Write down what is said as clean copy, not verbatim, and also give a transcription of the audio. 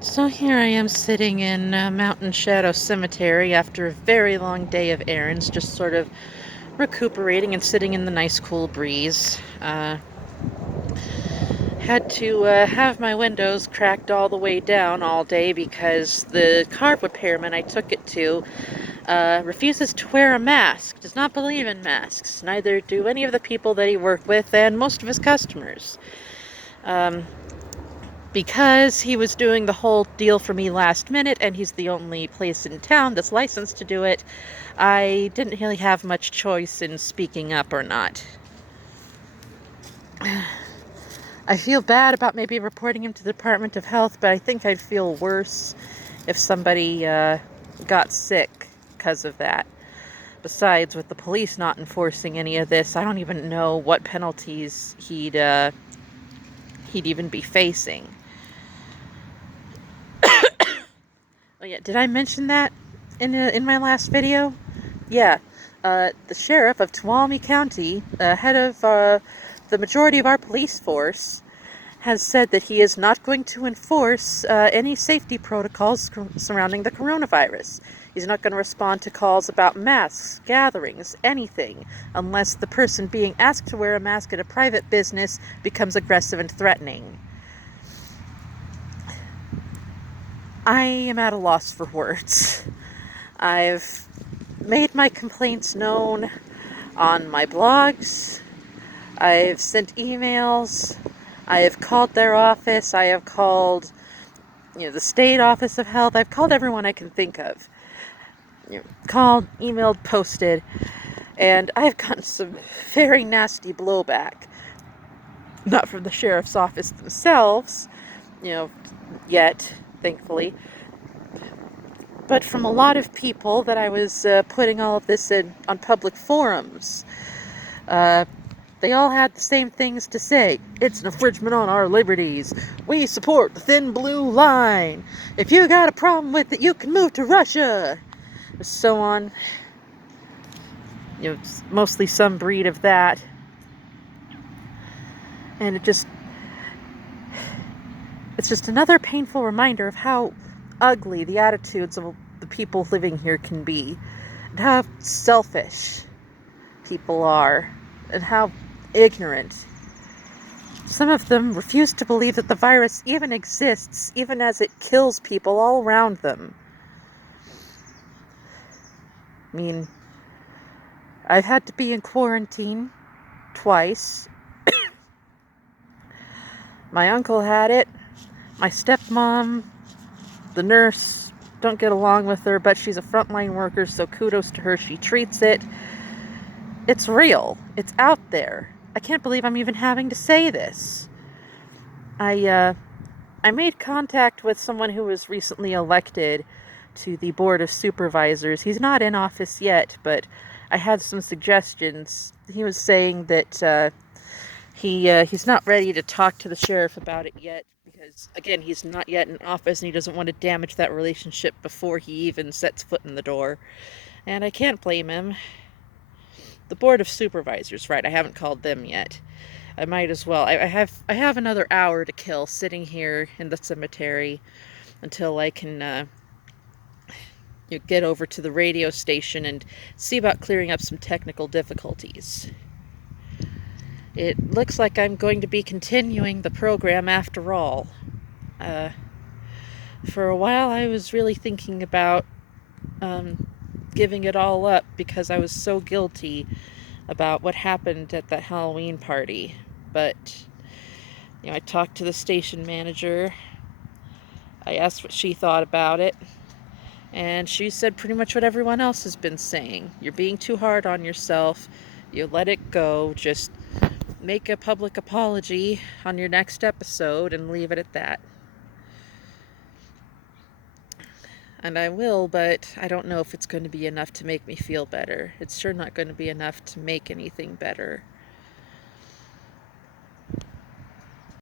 So here I am sitting in Mountain Shadow Cemetery after a very long day of errands, just sort of recuperating and sitting in the nice cool breeze. Had to have my windows cracked all the way down all day because the car repairman I took it to refuses to wear a mask, does not believe in masks. Neither do any of the people that he worked with and most of his customers. Um, because he was doing the whole deal for me last minute and he's the only place in town that's licensed to do it, I didn't really have much choice in speaking up or not. I feel bad about maybe reporting him to the Department of Health, but I think I'd feel worse if somebody got sick because of that. Besides, with the police not enforcing any of this, I don't even know what penalties he'd even be facing. Oh yeah, did I mention that in my last video? Yeah, the sheriff of Tuolumne County, head of the majority of our police force, has said that he is not going to enforce any safety protocols surrounding the coronavirus. He's not going to respond to calls about masks, gatherings, anything, unless the person being asked to wear a mask at a private business becomes aggressive and threatening. I am at a loss for words. I've made my complaints known on my blogs. I've sent emails. I have called their office. I have called, the state office of health. I've called everyone I can think of. Called, emailed, posted, and I've gotten some very nasty blowback. Not from the sheriff's office themselves, yet, thankfully, but from a lot of people that I was putting all of this in on public forums. They all had the same things to say. It's an infringement on our liberties. We support the thin blue line. If you got a problem with it, you can move to Russia. So on. It's mostly some breed of that. And it's just another painful reminder of how ugly the attitudes of the people living here can be, and how selfish people are, and how ignorant. Some of them refuse to believe that the virus even exists, even as it kills people all around them. I mean, I've had to be in quarantine twice. My uncle had it. My stepmom, the nurse, don't get along with her, but she's a frontline worker, so kudos to her. She treats it. It's real. It's out there. I can't believe I'm even having to say this. I made contact with someone who was recently elected to the Board of Supervisors. He's not in office yet, but I had some suggestions. He was saying that he's not ready to talk to the sheriff about it yet because, again, he's not yet in office and he doesn't want to damage that relationship before he even sets foot in the door. And I can't blame him. The Board of Supervisors, right, I haven't called them yet. I might as well. I have another hour to kill sitting here in the cemetery until I can get over to the radio station and see about clearing up some technical difficulties. It looks like I'm going to be continuing the program after all. For a while I was really thinking about giving it all up because I was so guilty about what happened at that Halloween party. But, I talked to the station manager. I asked what she thought about it. And she said pretty much what everyone else has been saying. You're being too hard on yourself. You let it go. Just make a public apology on your next episode and leave it at that. And I will, but I don't know if it's going to be enough to make me feel better. It's sure not going to be enough to make anything better.